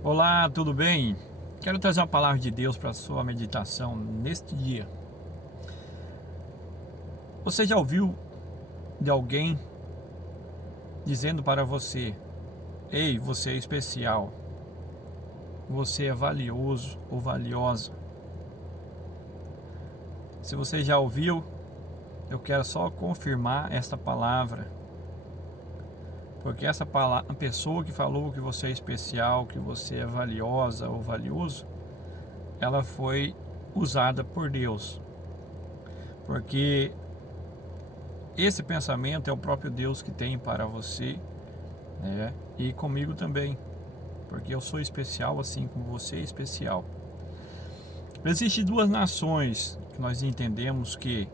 Olá, tudo bem? Quero trazer uma palavra de Deus para a sua meditação neste dia. Você já ouviu de alguém dizendo para você: Ei, você é especial, você é valioso ou valiosa? Se você já ouviu, eu quero só confirmar esta palavra, porque essa palavra, a pessoa que falou que você é especial, que você é valiosa ou valioso, ela foi usada por Deus, porque esse pensamento é o próprio Deus que tem para você, né? E comigo também, porque eu sou especial assim como você é especial. Existem duas nações que nós entendemos que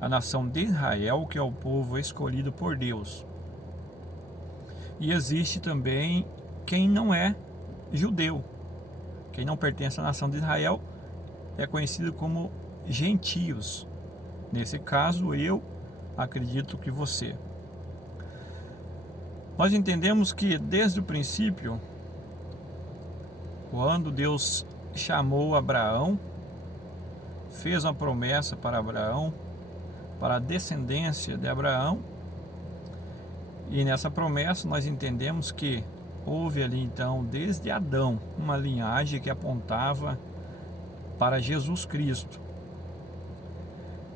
a nação de Israel, que é o povo escolhido por Deus, e existe também quem não é judeu, quem não pertence à nação de Israel é conhecido como gentios. Nesse caso, eu acredito que você. Nós entendemos que desde o princípio, quando Deus chamou Abraão, fez uma promessa para Abraão, para a descendência de Abraão, e nessa promessa nós entendemos que houve ali então, desde Adão, uma linhagem que apontava para Jesus Cristo.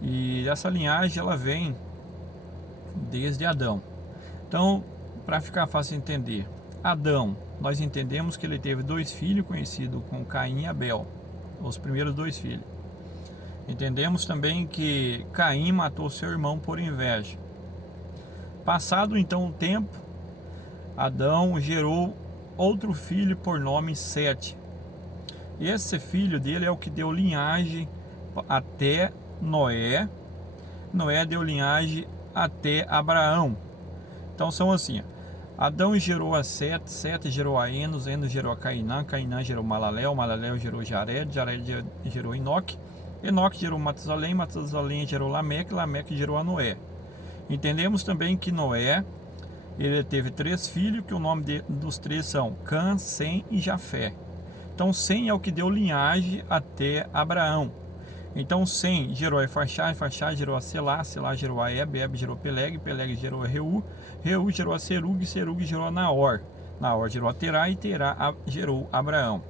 E essa linhagem ela vem desde Adão. Então, para ficar fácil entender, Adão, nós entendemos que ele teve dois filhos conhecidos como Caim e Abel, os primeiros dois filhos. Entendemos também que Caim matou seu irmão por inveja. Passado então um tempo, Adão gerou outro filho por nome Sete. Esse filho dele é o que deu linhagem até Noé. Noé deu linhagem até Abraão. Então são assim: Adão gerou a Sete, Sete gerou a Enos, Enos gerou a Cainã, Cainã gerou Malaléu, Malaléu gerou Jared, Jared gerou Enoque, Enoque gerou Matusalém, Matusalém gerou Lameque, Lameque gerou a Noé. Entendemos também que Noé, ele teve três filhos, que o nome dos três são Cã, Sem e Jafé. Então Sem é o que deu linhagem até Abraão. Então Sem gerou a Efarxá, Efarxá gerou a Selá, Selá gerou a Ebe, Ebe gerou Peleg, Peleg gerou a Reu, Reu gerou a Serug, Serug gerou a Naor, Naor gerou a Terá e Terá gerou Abraão.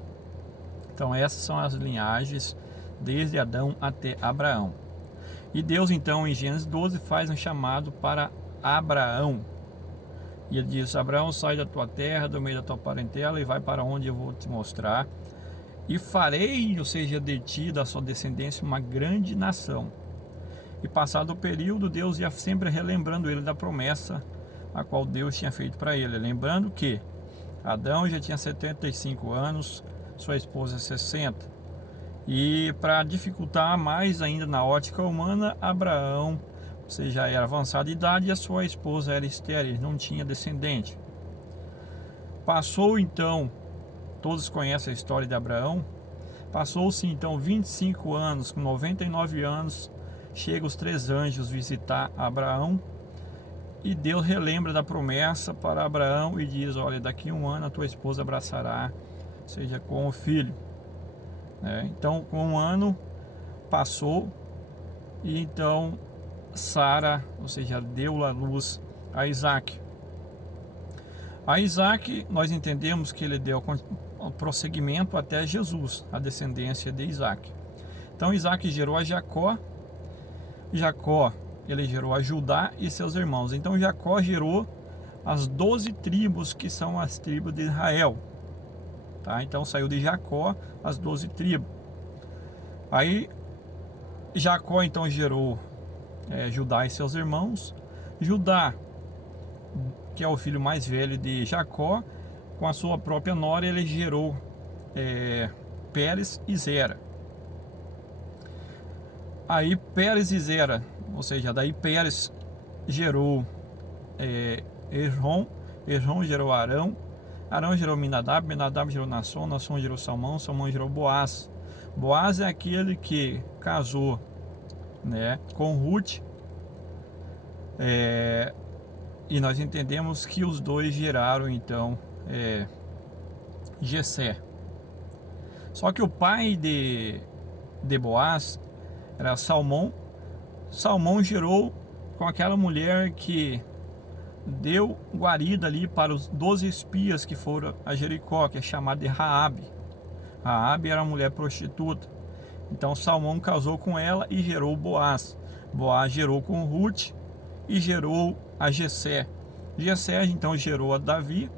Então essas são as linhagens desde Adão até Abraão. E Deus então em Gênesis 12 faz um chamado para Abraão. E ele diz: Abraão, sai da tua terra, do meio da tua parentela e vai para onde eu vou te mostrar. E farei, ou seja, de ti, da sua descendência, uma grande nação. E passado o período, Deus ia sempre relembrando ele da promessa a qual Deus tinha feito para ele. Lembrando que Adão já tinha 75 anos, sua esposa 60. E para dificultar mais ainda na ótica humana, Abraão, você já era avançada de idade e a sua esposa era estéril, não tinha descendente. Passou então, todos conhecem a história de Abraão, passou-se então 25 anos, com 99 anos, chegam os três anjos visitar Abraão e Deus relembra da promessa para Abraão e diz: olha, daqui a um ano a tua esposa abraçará, seja com o filho. Então, com um ano passou e então Sara, ou seja, deu a luz a Isaac. A Isaac, nós entendemos que ele deu prosseguimento até Jesus, a descendência de Isaac. Então Isaac gerou a Jacó, Jacó ele gerou a Judá e seus irmãos. Então Jacó gerou as 12 tribos que são as tribos de Israel. Tá? Então saiu de Jacó as 12 tribos. Aí Jacó então gerou Judá e seus irmãos. Judá, que é o filho mais velho de Jacó, com a sua própria nora, ele gerou Pérez e Zera. Aí Pérez e Zera, ou seja, daí Pérez gerou Esrom, Esrom gerou Arão, Arão gerou Minadab, Minadab gerou Nasson, Nasson gerou Salmão, Salmão gerou Boaz. Boaz é aquele que casou, com Ruth, e nós entendemos que os dois geraram então Jessé. Só que o pai de Boaz era Salmão. Salmão gerou com aquela mulher que deu guarida ali para os 12 espias que foram a Jericó, que é chamada de Raabe. Raabe era uma mulher prostituta. Então Salmão casou com ela e gerou Boaz. Boaz gerou com Ruth e gerou a Jessé. Jessé então gerou a Davi.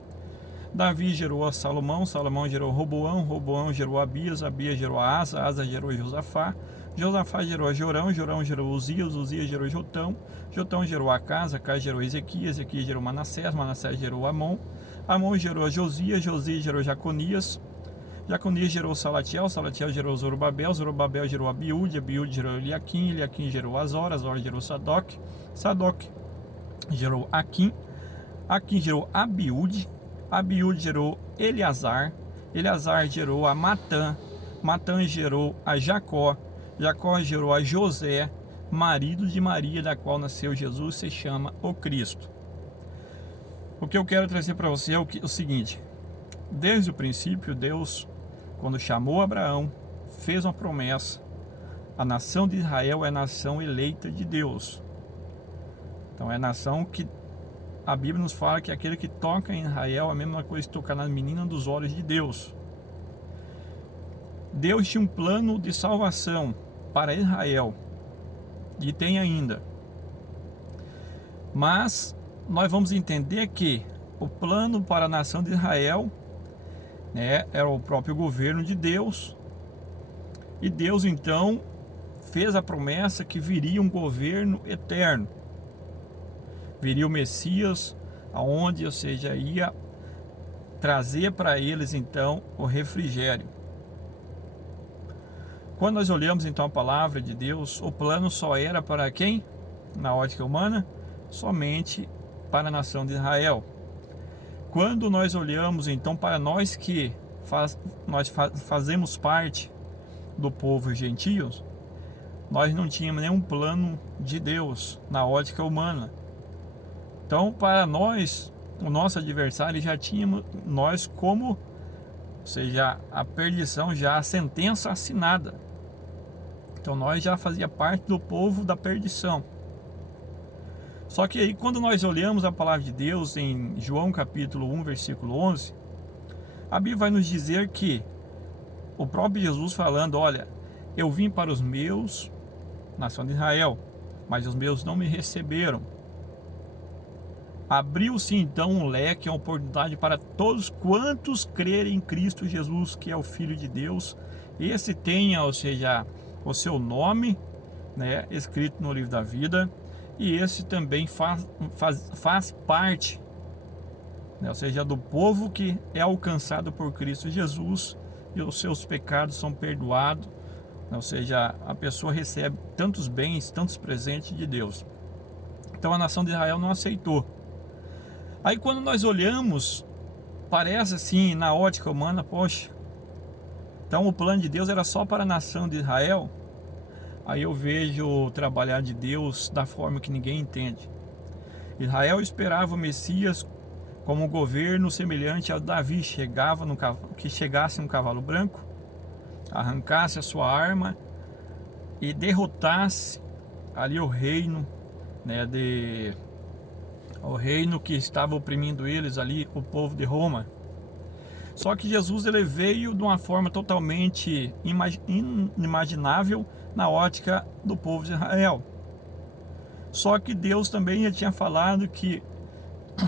Davi gerou a Salomão. Salomão gerou Roboão. Roboão gerou Abias. Abias gerou a Asa. Asa gerou Josafá. Josafá gerou a Jorão. Jorão gerou Uzias. Uzias gerou Jotão. Jotão gerou Acás. Acás gerou Ezequias. Ezequias gerou Manassés. Manassés gerou Amon. Amon gerou a Josias. Josias gerou Jaconias. Jaconias gerou Salatiel. Salatiel gerou Zorobabel. Zorobabel gerou Abiúde. Abiúde gerou Eliaquim. Eliaquim gerou Azor. Azor gerou Sadoc. Sadoc gerou Aquim. Aquim gerou Abiúde. Abiúde gerou Eleazar. Eleazar gerou a Matã. Matã gerou a Jacó. Jacó gerou a José, marido de Maria, da qual nasceu Jesus, se chama o Cristo. O que eu quero trazer para você é o seguinte: desde o princípio, Deus, quando chamou Abraão, fez uma promessa. A nação de Israel é a nação eleita de Deus. Então é a nação que a Bíblia nos fala que aquele que toca em Israel é a mesma coisa que tocar nas meninas dos olhos de Deus. Deus tinha um plano de salvação para Israel, e tem ainda. Mas nós vamos entender que o plano para a nação de Israel, era o próprio governo de Deus. E Deus então fez a promessa que viria um governo eterno. Viria o Messias, aonde, ou seja, ia trazer para eles então o refrigério. Quando nós olhamos então a palavra de Deus, o plano só era para quem? Na ótica humana, somente para a nação de Israel. Quando nós olhamos então para nós que fazemos parte do povo gentios, nós não tínhamos nenhum plano de Deus na ótica humana. Então, para nós, o nosso adversário já tínhamos nós como, ou seja, a perdição, já a sentença assinada. Então nós já fazia parte do povo da perdição. Só que aí quando nós olhamos a palavra de Deus em João capítulo 1, versículo 11, a Bíblia vai nos dizer que o próprio Jesus falando: olha, eu vim para os meus, nação de Israel, mas os meus não me receberam. Abriu-se então um leque, uma oportunidade para todos quantos crerem em Cristo Jesus, que é o Filho de Deus. Esse tenha, ou seja, o seu nome, escrito no livro da vida, e esse também faz parte, ou seja, do povo que é alcançado por Cristo Jesus, e os seus pecados são perdoados, ou seja, a pessoa recebe tantos bens, tantos presentes de Deus. Então a nação de Israel não aceitou. Aí quando nós olhamos, parece assim, na ótica humana, poxa, então o plano de Deus era só para a nação de Israel. Aí eu vejo o trabalhar de Deus da forma que ninguém entende. Israel esperava o Messias como um governo semelhante ao Davi, que chegasse um cavalo branco, arrancasse a sua arma e derrotasse ali o reino, o reino que estava oprimindo eles ali, o povo de Roma. Só que Jesus ele veio de uma forma totalmente inimaginável na ótica do povo de Israel. Só que Deus também já tinha falado que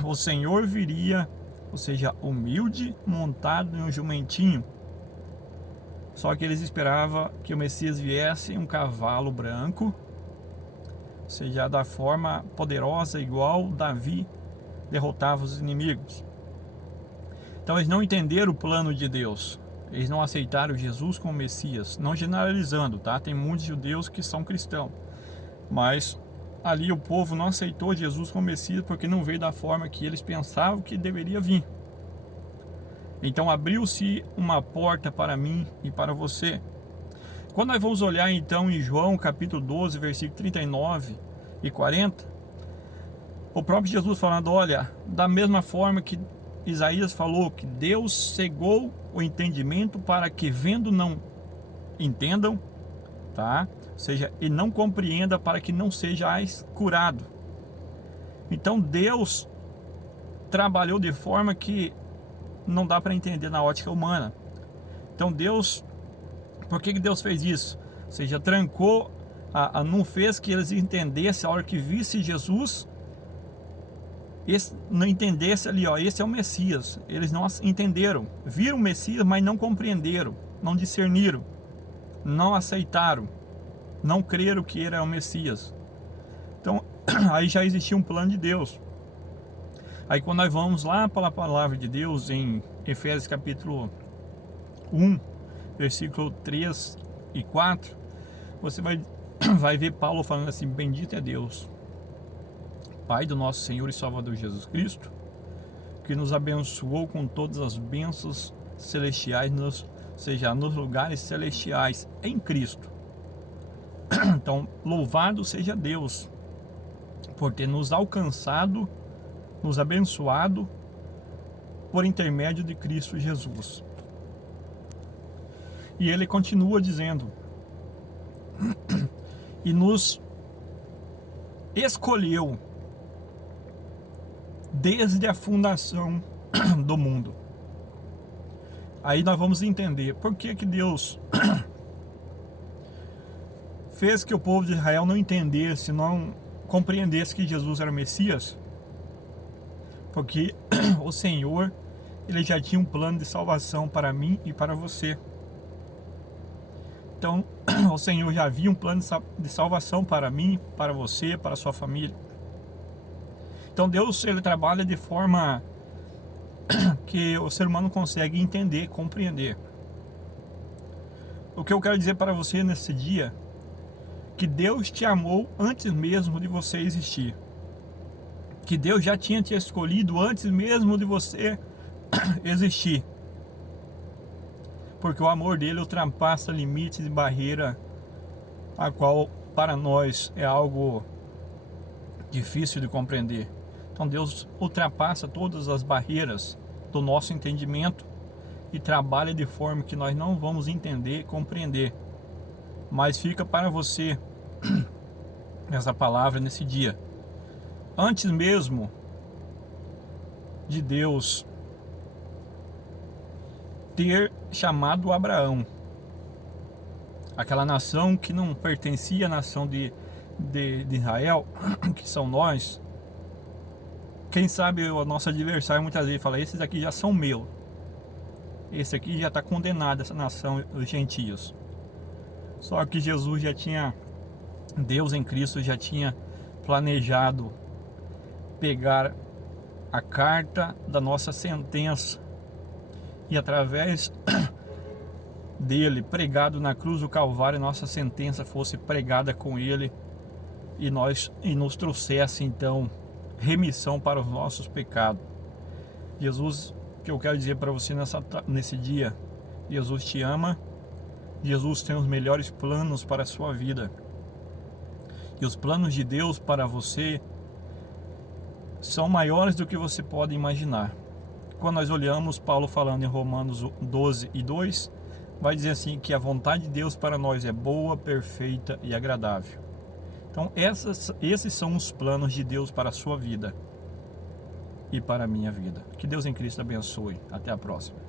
o Senhor viria, ou seja, humilde, montado em um jumentinho. Só que eles esperavam que o Messias viesse em um cavalo branco, ou seja, da forma poderosa, igual Davi derrotava os inimigos. Então eles não entenderam o plano de Deus. Eles não aceitaram Jesus como Messias. Não generalizando, tá? Tem muitos judeus que são cristãos. Mas ali o povo não aceitou Jesus como Messias porque não veio da forma que eles pensavam que deveria vir. Então abriu-se uma porta para mim e para você. Quando nós vamos olhar então em João capítulo 12, versículo 39 e 40, o próprio Jesus falando: olha, da mesma forma que Isaías falou que Deus cegou o entendimento para que vendo não entendam, tá? Ou seja, e não compreenda para que não sejais curado. Então Deus trabalhou de forma que não dá para entender na ótica humana. Então Deus, por que Deus fez isso? Ou seja, trancou, não fez que eles entendessem a hora que visse Jesus, não entendesse ali, ó, esse é o Messias. Eles não entenderam, viram o Messias, mas não compreenderam, não discerniram, não aceitaram, não creram que era o Messias. Então aí já existia um plano de Deus. Aí quando nós vamos lá para a palavra de Deus em Efésios capítulo 1, versículo 3 e 4, você vai ver Paulo falando assim: bendito é Deus, Pai do nosso Senhor e Salvador Jesus Cristo, que nos abençoou com todas as bênçãos celestiais, nos lugares celestiais em Cristo. Então, louvado seja Deus por ter nos alcançado, nos abençoado por intermédio de Cristo Jesus. E ele continua dizendo: e nos escolheu desde a fundação do mundo. Aí nós vamos entender por que Deus fez que o povo de Israel não entendesse, não compreendesse que Jesus era o Messias. Porque o Senhor, ele já tinha um plano de salvação para mim e para você. Então o Senhor já havia um plano de salvação para mim, para você, para a sua família. Então Deus, ele trabalha de forma que o ser humano consegue entender, compreender. O que eu quero dizer para você nesse dia, que Deus te amou antes mesmo de você existir. Que Deus já tinha te escolhido antes mesmo de você existir. Porque o amor dele ultrapassa limites e barreira, a qual para nós é algo difícil de compreender. Então Deus ultrapassa todas as barreiras do nosso entendimento e trabalha de forma que nós não vamos entender, compreender. Mas fica para você essa palavra nesse dia. Antes mesmo de Deus ter chamado Abraão, aquela nação que não pertencia à nação de Israel, que são nós. Quem sabe o nosso adversário muitas vezes fala: esses aqui já são meus, esse aqui já está condenado, essa nação, os gentios. Só que Jesus já tinha, Deus em Cristo já tinha planejado pegar a carta da nossa sentença e através dele, pregado na cruz do Calvário, nossa sentença fosse pregada com ele e nos trouxesse então remissão para os nossos pecados. Jesus, que eu quero dizer para você nesse dia, Jesus te ama, Jesus tem os melhores planos para a sua vida. E os planos de Deus para você são maiores do que você pode imaginar. Quando nós olhamos Paulo falando em Romanos 12 e 2, vai dizer assim que a vontade de Deus para nós é boa, perfeita e agradável. Então esses são os planos de Deus para a sua vida e para a minha vida. Que Deus em Cristo abençoe. Até a próxima.